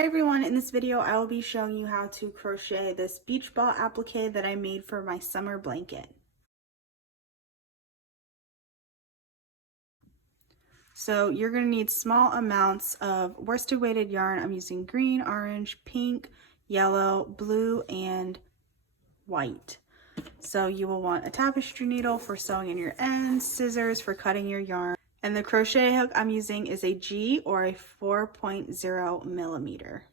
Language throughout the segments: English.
Hi everyone, in this video I will be showing you how to crochet this beach ball applique that I made for my summer blanket. So you're going to need small amounts of worsted weighted yarn. I'm using green, orange, pink, yellow, blue, and white. So you will want a tapestry needle for sewing in your ends, scissors for cutting your yarn, and the crochet hook I'm using is a G or a 4.0 millimeter.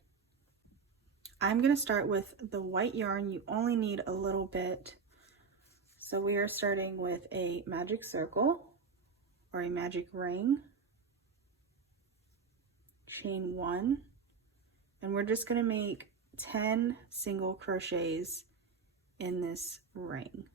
I'm going to start with the white yarn. You only need a little bit. So we are starting with a magic circle or a magic ring, chain 1, and we're just going to make 10 single crochets in this ring.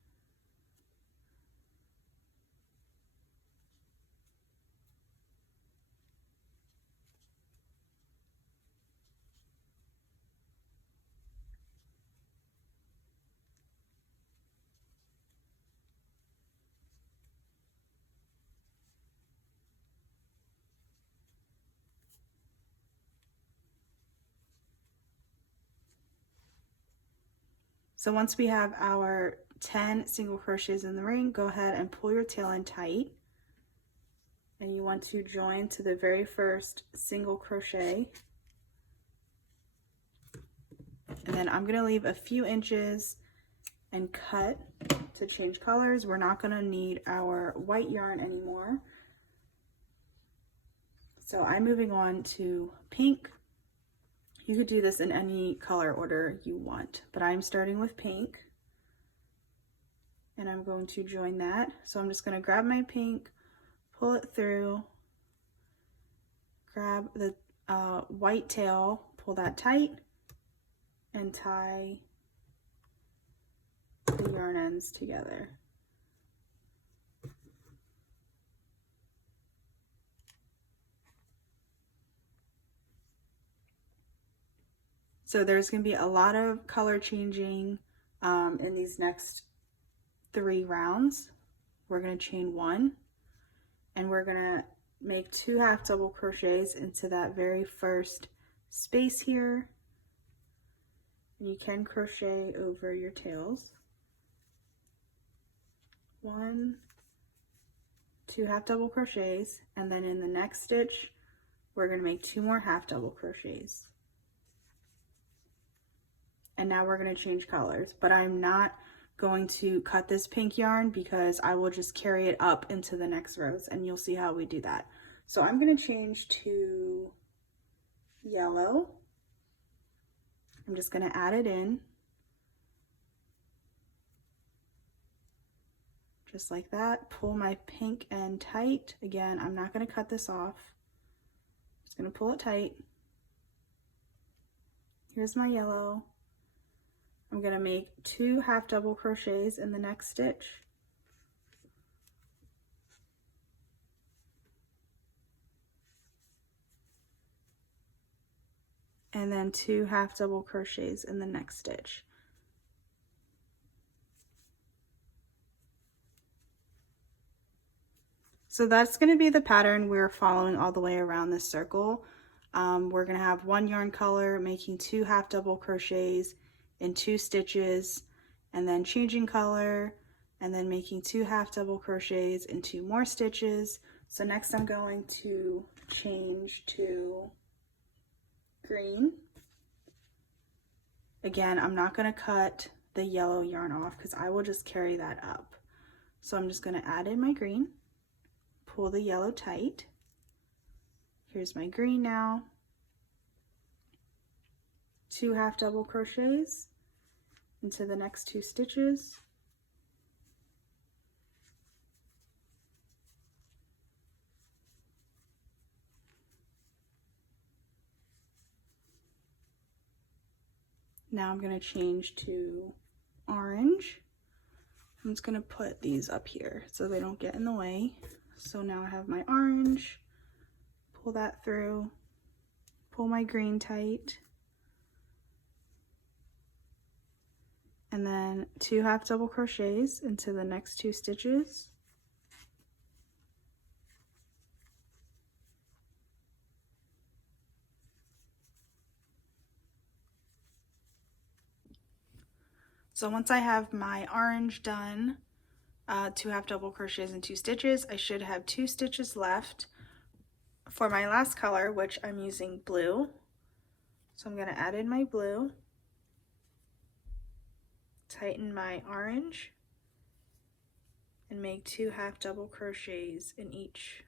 So once we have our 10 single crochets in the ring, go ahead and pull your tail in tight. And you want to join to the very first single crochet. And then I'm going to leave a few inches and cut to change colors. We're not going to need our white yarn anymore. So I'm moving on to pink. You could do this in any color order you want, but I'm starting with pink and I'm going to join that. So I'm just going to grab my pink, pull it through, grab the white tail, pull that tight, and tie the yarn ends together. So there's going to be a lot of color changing in these next 3 rounds. We're going to chain 1 and we're going to make 2 half double crochets into that very first space here. And you can crochet over your tails. 1, 2 half double crochets, and then in the next stitch we're going to make 2 more half double crochets. And now we're going to change colors, but I'm not going to cut this pink yarn because I will just carry it up into the next rows and you'll see how we do that. So I'm going to change to yellow. I'm just going to add it in. Just like that. Pull my pink end tight. Again, I'm not going to cut this off. I'm just going to pull it tight. Here's my yellow. I'm going to make 2 half double crochets in the next stitch. And then 2 half double crochets in the next stitch. So that's going to be the pattern we're following all the way around this circle. We're going to have 1 yarn color, making 2 half double crochets in 2 stitches, and then changing color, and then making 2 half double crochets in 2 more stitches. So next I'm going to change to green. Again, I'm not going to cut the yellow yarn off because I will just carry that up. So I'm just going to add in my green, pull the yellow tight. Here's my green now. 2 half double crochets into the next 2 stitches. Now I'm going to change to orange. I'm just going to put these up here so they don't get in the way. So now I have my orange, pull that through, pull my green tight, and then 2 half double crochets into the next 2 stitches. So once I have my orange done, 2 half double crochets and 2 stitches, I should have 2 stitches left for my last color, which I'm using blue. So I'm going to add in my blue, tighten my orange, and make 2 half double crochets in each.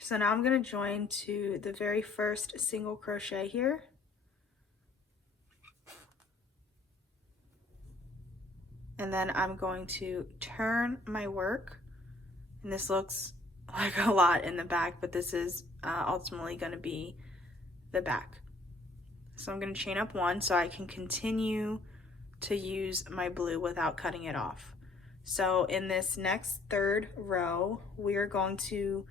So now I'm going to join to the very first single crochet here. And then I'm going to turn my work, and this looks like a lot in the back, but this is ultimately going to be the back. So I'm going to chain up 1 so I can continue to use my blue without cutting it off. So in this next 3rd row, we are going to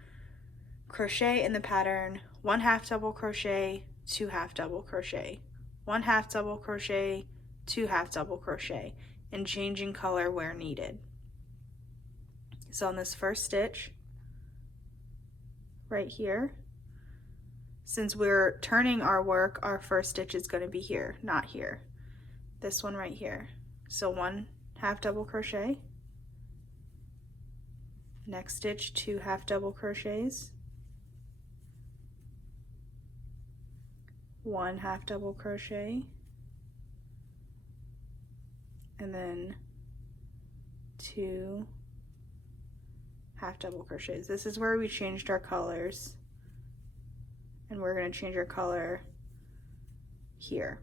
crochet in the pattern 1 half double crochet, 2 half double crochet, 1 half double crochet, 2 half double crochet, and changing color where needed. So on this first stitch right here, since we're turning our work, our first stitch is going to be here, not here. This one right here. So 1 half double crochet, next stitch 2 half double crochets, 1 half double crochet, and then 2 half double crochets. This is where we changed our colors, and we're going to change our color here.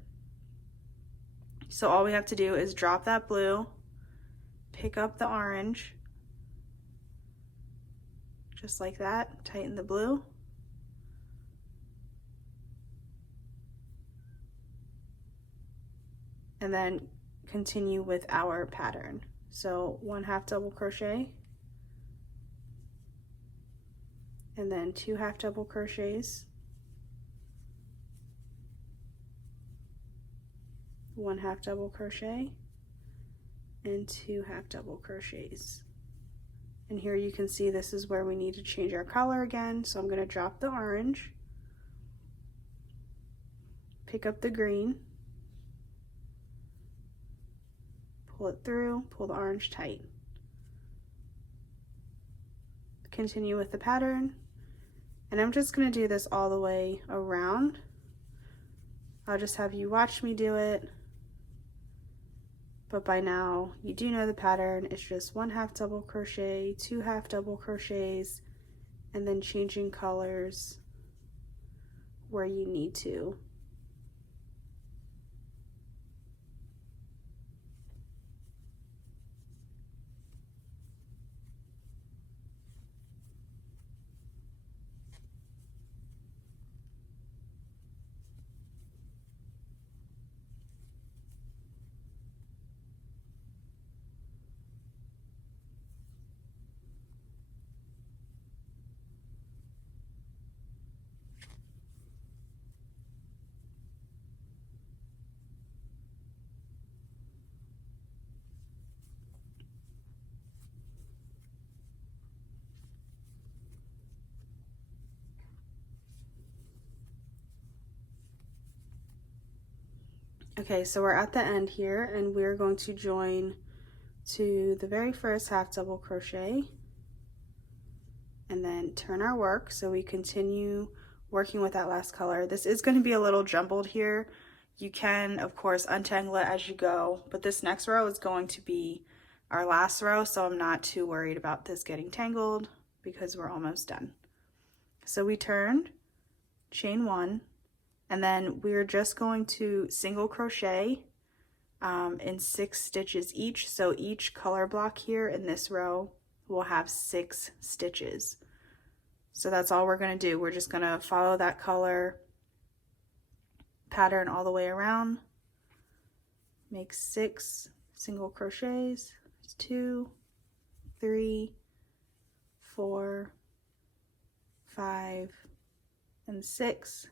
So all we have to do is drop that blue, pick up the orange, just like that, tighten the blue, and then continue with our pattern. So 1 half double crochet, and then 2 half double crochets, 1 half double crochet, and 2 half double crochets. And here you can see this is where we need to change our color again. So I'm going to drop the orange, pick up the green, pull it through, pull the orange tight. Continue with the pattern, and I'm just going to do this all the way around. I'll just have you watch me do it, but by now you do know the pattern. It's just 1 half double crochet, 2 half double crochets, and then changing colors where you need to. Okay, so we're at the end here, and we're going to join to the very first half double crochet and then turn our work so we continue working with that last color. This is going to be a little jumbled here. You can, of course, untangle it as you go, but this next row is going to be our last row, so I'm not too worried about this getting tangled because we're almost done. So we turned, chain 1, and then we're just going to single crochet in 6 stitches each. So each color block here in this row will have 6 stitches. So that's all we're going to do. We're just going to follow that color pattern all the way around. Make 6 single crochets. 2, 3, 4, 5, and 6.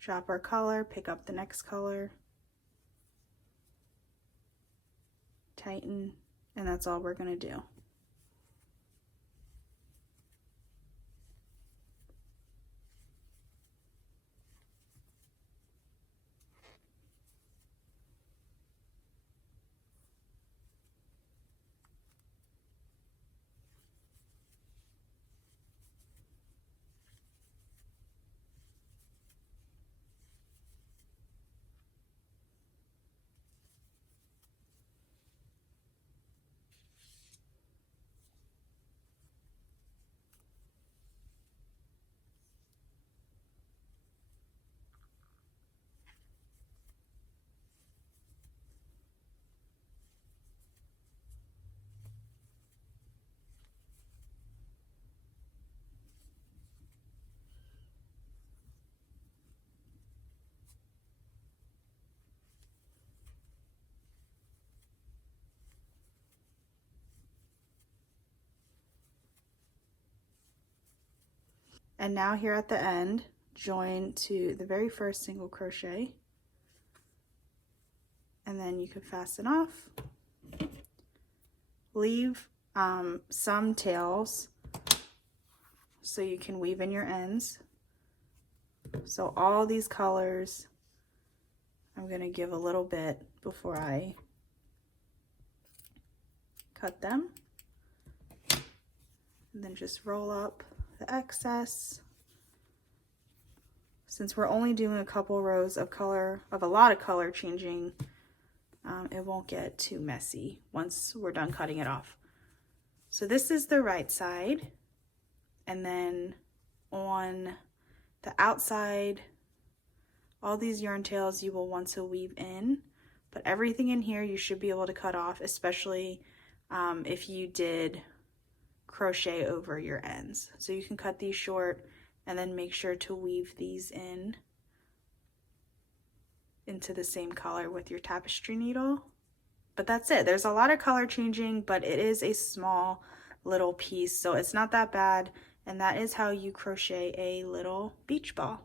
Drop our color, pick up the next color, tighten, and that's all we're going to do. And now here at the end, join to the very first single crochet, and then you can fasten off. Leave some tails so you can weave in your ends. So all these colors, I'm going to give a little bit before I cut them. And then just roll up the excess. Since we're only doing a couple rows of color, of a lot of color changing, it won't get too messy once we're done cutting it off. So this is the right side, and then on the outside, all these yarn tails you will want to weave in, but everything in here you should be able to cut off, especially if you did crochet over your ends. So you can cut these short and then make sure to weave these into the same color with your tapestry needle. But that's it. There's a lot of color changing, but it is a small little piece, so it's not that bad. And that is how you crochet a little beach ball.